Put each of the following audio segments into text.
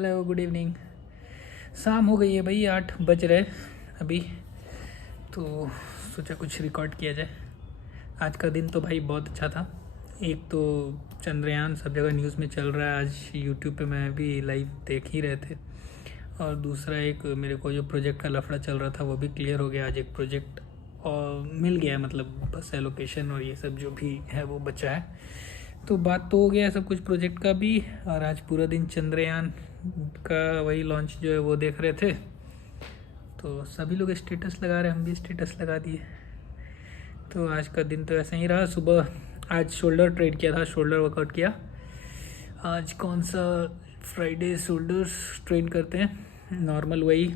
Hello good evening. शाम हो गई है भाई, 8 बज रहे अभी। तो सोचा कुछ रिकॉर्ड किया जाए। आज का दिन तो भाई बहुत अच्छा था। एक तो चंद्रयान सब जगह न्यूज़ में चल रहा है, आज यूट्यूब पे मैं भी लाइव देख ही रहे थे। और दूसरा एक मेरे को जो प्रोजेक्ट का लफड़ा चल रहा था वो भी क्लियर हो गया। आज एक प्रोजेक्ट और मिल गया, मतलब बस एलोकेशन और ये सब जो भी है वो बचा है। तो बात तो हो गया सब कुछ प्रोजेक्ट का भी। और आज पूरा दिन चंद्रयान का वही लॉन्च जो है वो देख रहे थे। तो सभी लोग स्टेटस लगा रहे, हम भी स्टेटस लगा दिए। तो आज का दिन तो ऐसा ही रहा। सुबह आज शोल्डर ट्रेड किया था, शोल्डर वर्कआउट किया। आज कौन सा फ्राइडे शोल्डर्स ट्रेन करते हैं नॉर्मल वही।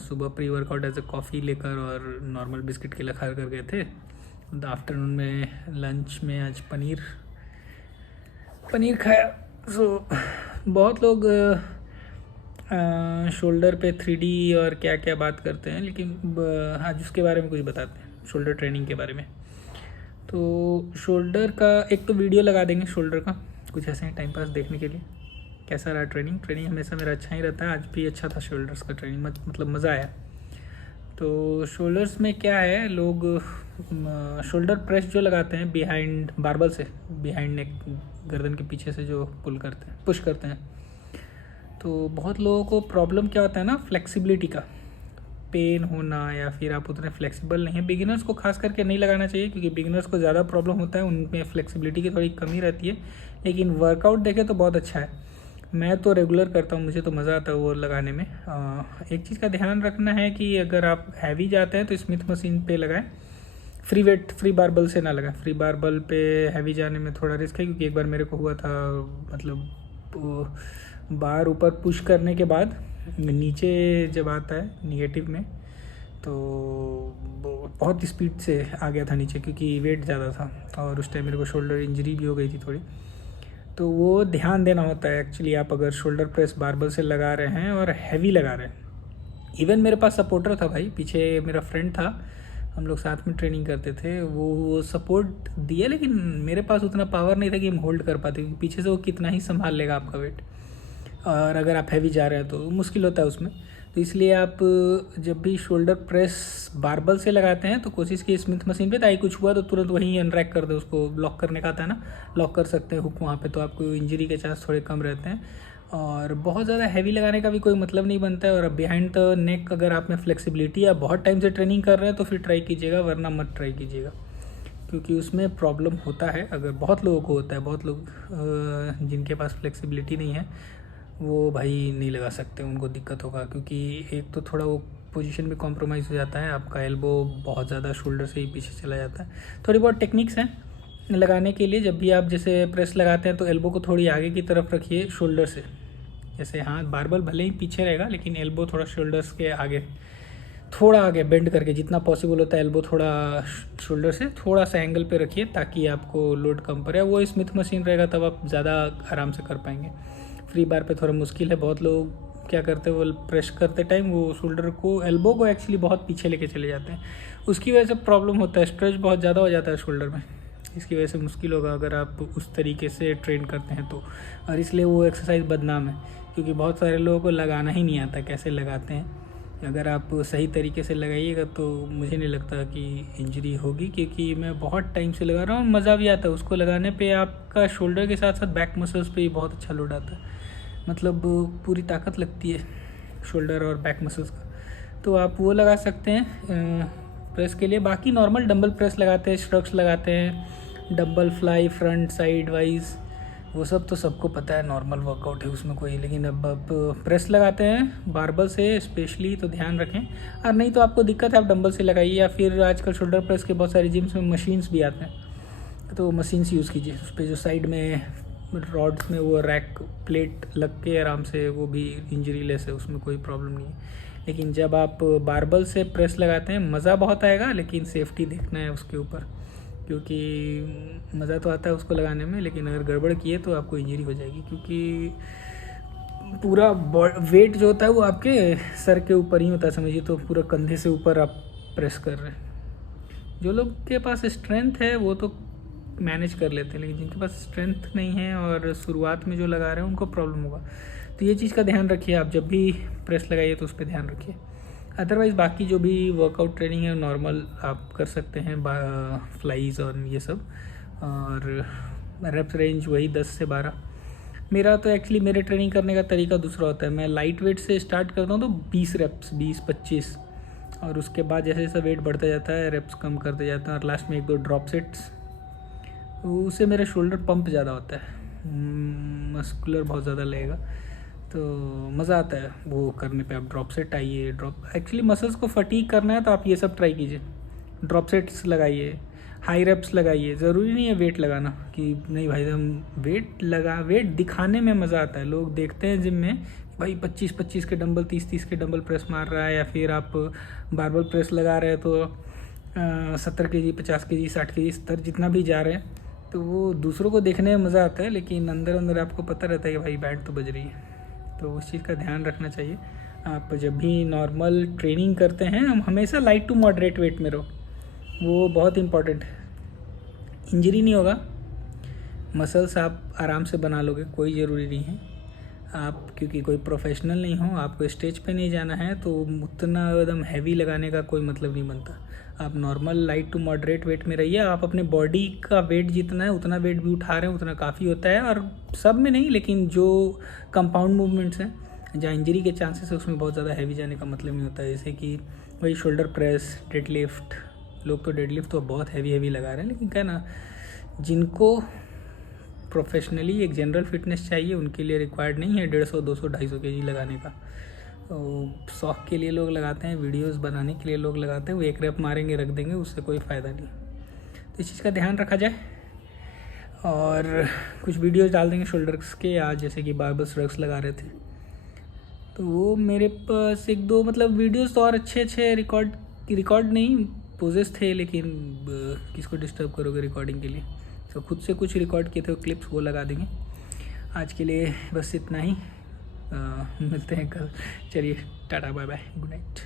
सुबह pre workout as a coffee लेकर और नॉर्मल बिस्किट के खा कर गए थे। आफ्टरनून में लंच में आज पनीर खाया। बहुत लोग शोल्डर पे 3D और क्या क्या बात करते हैं, लेकिन आज उसके बारे में कुछ बताते हैं, शोल्डर ट्रेनिंग के बारे में। तो शोल्डर का एक तो वीडियो लगा देंगे शोल्डर का, कुछ ऐसे ही टाइम पास देखने के लिए। कैसा रहा ट्रेनिंग हमेशा मेरा अच्छा ही रहता है। आज भी अच्छा था शोल्डर्स का ट्रेनिंग, मतलब मज़ा आया। तो शोल्डर्स में क्या है, लोग शोल्डर प्रेस जो लगाते हैं बिहाइंड बारबल से, बिहाइंड नेक, गर्दन के पीछे से जो पुश करते हैं। तो बहुत लोगों को प्रॉब्लम क्या होता है ना, फ्लेक्सिबिलिटी का, पेन होना, या फिर आप उतने फ्लेक्सिबल नहीं है। बिगिनर्स को खास करके नहीं लगाना चाहिए, क्योंकि बिगिनर्स को ज़्यादा प्रॉब्लम होता है, उनमें फ्लेक्सिबिलिटी की थोड़ी कमी रहती है। लेकिन वर्कआउट देखें तो बहुत अच्छा है। मैं तो रेगुलर करता हूँ, मुझे तो मज़ा आता है वो लगाने में। एक चीज़ का ध्यान रखना है कि अगर आप हैवी जाते हैं तो स्मिथ मशीन पे लगाएं, फ्री बारबल से ना लगाएं। फ्री बारबल पे हैवी जाने में थोड़ा रिस्क है, क्योंकि एक बार मेरे को हुआ था, मतलब बार ऊपर पुश करने के बाद नीचे जब आता है निगेटिव में, तो बहुत स्पीड से आ गया था नीचे, क्योंकि वेट ज़्यादा था और उस टाइम मेरे को शोल्डर इंजरी भी हो गई थी थोड़ी। तो वो ध्यान देना होता है एक्चुअली, आप अगर शोल्डर प्रेस बारबल से लगा रहे हैं और हैवी लगा रहे हैं। इवन मेरे पास सपोर्टर था भाई, पीछे मेरा फ्रेंड था, हम लोग साथ में ट्रेनिंग करते थे। वो सपोर्ट दिया, लेकिन मेरे पास उतना पावर नहीं था कि हम होल्ड कर पाते, क्योंकि पीछे से वो कितना ही संभाल लेगा आपका वेट। और अगर आप हैवी जा रहे हैं तो मुश्किल होता है उसमें। तो इसलिए आप जब भी शोल्डर प्रेस बारबल से लगाते हैं तो कोशिश की स्मिथ मशीन पे, ताकि कुछ हुआ तो तुरंत वहीं अनरैक कर दे, उसको लॉक करने का आता है ना, लॉक कर सकते हैं हुक वहाँ पे, तो आपको इंजरी के चांस थोड़े कम रहते हैं। और बहुत ज़्यादा हैवी लगाने का भी कोई मतलब नहीं बनता है। और बिहाइंड द नेक अगर आप में फ्लेक्सिबिलिटी या बहुत टाइम से ट्रेनिंग कर रहे हैं तो फिर ट्राई कीजिएगा, वरना मत ट्राई कीजिएगा, क्योंकि उसमें प्रॉब्लम होता है। अगर बहुत लोगों को होता है, बहुत लोग जिनके पास फ्लेक्सिबिलिटी नहीं है वो भाई नहीं लगा सकते, उनको दिक्कत होगा। क्योंकि एक तो थोड़ा वो पोजीशन में कॉम्प्रोमाइज़ हो जाता है, आपका एल्बो बहुत ज़्यादा शोल्डर से ही पीछे चला जाता है। थोड़ी बहुत टेक्निक्स हैं लगाने के लिए। जब भी आप जैसे प्रेस लगाते हैं तो एल्बो को थोड़ी आगे की तरफ रखिए शोल्डर से, जैसे हाथ बारबल भले ही पीछे रहेगा, लेकिन एल्बो थोड़ा शोल्डर्स के आगे, थोड़ा आगे बेंड करके, जितना पॉसिबल होता है एल्बो थोड़ा शोल्डर से थोड़ा सा एंगल पे रखिए, ताकि आपको लोड कम पड़े। वो स्मिथ मशीन रहेगा तब आप ज़्यादा आराम से कर पाएंगे। फ्री बार पे थोड़ा मुश्किल है। बहुत लोग क्या करते हैं, वो प्रेस करते टाइम वो शोल्डर को, एल्बो को एक्चुअली बहुत पीछे लेके चले जाते हैं, उसकी वजह से प्रॉब्लम होता है, स्ट्रेच बहुत ज़्यादा हो जाता है शोल्डर में। इसकी वजह से मुश्किल होगा अगर आप उस तरीके से ट्रेन करते हैं तो। और इसलिए वो एक्सरसाइज बदनाम है, क्योंकि बहुत सारे लोगों को लगाना ही नहीं आता कैसे लगाते हैं। अगर आप सही तरीके से लगाइएगा तो मुझे नहीं लगता कि इंजरी होगी, क्योंकि मैं बहुत टाइम से लगा रहा हूँ, मज़ा भी आता है उसको लगाने पे। आपका शोल्डर के साथ साथ बैक मसल्स पे भी बहुत अच्छा लोड आता है, मतलब पूरी ताकत लगती है शोल्डर और बैक मसल्स का। तो आप वो लगा सकते हैं प्रेस के लिए। बाकी नॉर्मल डंबल प्रेस लगाते हैं, श्रग्स लगाते हैं, dumbbell fly front side wise, वो सब तो सबको पता है, नॉर्मल वर्कआउट है उसमें कोई। लेकिन अब प्रेस लगाते हैं बारबल से स्पेशली तो ध्यान रखें। और नहीं तो आपको दिक्कत है आप डंबल से लगाइए, या फिर आजकल शोल्डर प्रेस के बहुत सारी जिम्स में मशीन्स भी आते हैं, तो मशीन्स यूज़ कीजिए। उस पर जो साइड में रॉड्स में वो रैक प्लेट लग के आराम से, वो भी इंजरी लेस है, उसमें कोई प्रॉब्लम नहीं है। लेकिन जब आप बारबल से प्रेस लगाते हैं मज़ा बहुत आएगा, लेकिन सेफ्टी देखना है उसके ऊपर, क्योंकि मज़ा तो आता है उसको लगाने में, लेकिन अगर गड़बड़ किए तो आपको इंजरी हो जाएगी। क्योंकि पूरा वेट जो होता है वो आपके सर के ऊपर ही होता है, समझिए, तो पूरा कंधे से ऊपर आप प्रेस कर रहे हैं। जो लोग के पास स्ट्रेंथ है वो तो मैनेज कर लेते हैं, लेकिन जिनके पास स्ट्रेंथ नहीं है और शुरुआत में जो लगा रहे हैं उनको प्रॉब्लम होगा। तो ये चीज़ का ध्यान रखिए, आप जब भी प्रेस लगाइए तो उस पर ध्यान रखिए। अदरवाइज़ बाकी जो भी वर्कआउट ट्रेनिंग है नॉर्मल आप कर सकते हैं, फ्लाइज और ये सब, और रेप्स रेंज वही 10 से 12। मेरा तो एक्चुअली मेरे ट्रेनिंग करने का तरीका दूसरा होता है। मैं लाइट वेट से स्टार्ट करता हूँ तो 20 रेप्स, 20-25, और उसके बाद जैसे जैसा वेट बढ़ता जाता है रेप्स कम करते जाता है, और लास्ट में 1-2 ड्रॉप सेट्स। उससे मेरा शोल्डर पंप ज़्यादा होता है, मस्कुलर बहुत ज़्यादा लगेगा, तो मज़ा आता है वो करने पे। आप ड्रॉप सेट आइए, एक्चुअली मसल्स को फटीग करना है तो आप ये सब ट्राई कीजिए। ड्रॉप सेट्स लगाइए, हाई रेप्स लगाइए। ज़रूरी नहीं है वेट लगाना कि नहीं भाई हम वेट दिखाने में मज़ा आता है। लोग देखते हैं जिम में भाई 25-25 के डंबल, 30-30 के डंबल प्रेस मार रहा है, या फिर आप बारबल प्रेस लगा रहे हैं तो 70 kg, 50 kg, 60 kg, 70 जितना भी जा रहे हैं, तो वो दूसरों को देखने में मज़ा आता है, लेकिन अंदर अंदर आपको पता रहता है कि भाई बैंड तो बज रही है। तो उस चीज़ का ध्यान रखना चाहिए। आप जब भी नॉर्मल ट्रेनिंग करते हैं हम हमेशा लाइट टू मॉडरेट वेट में रहो, वो बहुत इम्पॉर्टेंट है। इंजरी नहीं होगा, मसल्स आप आराम से बना लोगे, कोई ज़रूरी नहीं है आप, क्योंकि कोई प्रोफेशनल नहीं हो, आपको स्टेज पे नहीं जाना है, तो उतना एकदम हैवी लगाने का कोई मतलब नहीं बनता। आप normal light to moderate weight में रहिए। आप अपने बॉडी का वेट जितना है उतना वेट भी उठा रहे हैं, उतना काफ़ी होता है, और सब में नहीं, लेकिन जो कंपाउंड मूवमेंट्स हैं जहाँ इंजरी के चांसेस है उसमें बहुत ज़्यादा हैवी जाने का मतलब नहीं होता है। जैसे कि वही शोल्डर प्रेस, डेडलिफ्ट। लोग तो डेडलिफ्ट तो बहुत हैवी लगा रहे हैं, लेकिन क्या ना, जिनको प्रोफेशनली एक जनरल फिटनेस चाहिए उनके लिए रिक्वायर्ड नहीं है 150, 200, 250 kg लगाने का। तो शौक के लिए लोग लगाते हैं, वीडियोस बनाने के लिए लोग लगाते हैं, वो एक रेप मारेंगे रख देंगे, उससे कोई फ़ायदा नहीं। तो इस चीज़ का ध्यान रखा जाए, और कुछ वीडियोस डाल देंगे शोल्डर्स के। आज जैसे कि बारबल स्ट्रक्स लगा रहे थे, तो वो मेरे पास 1-2 मतलब वीडियोस तो और अच्छे रिकॉर्ड नहीं, पोजेस थे, लेकिन किसको डिस्टर्ब करोगे रिकॉर्डिंग के लिए, तो खुद से कुछ रिकॉर्ड किए थे क्लिप्स, वो लगा देंगे। आज के लिए बस इतना ही, मिलते हैं कल। चलिए tata, bye bye, good night.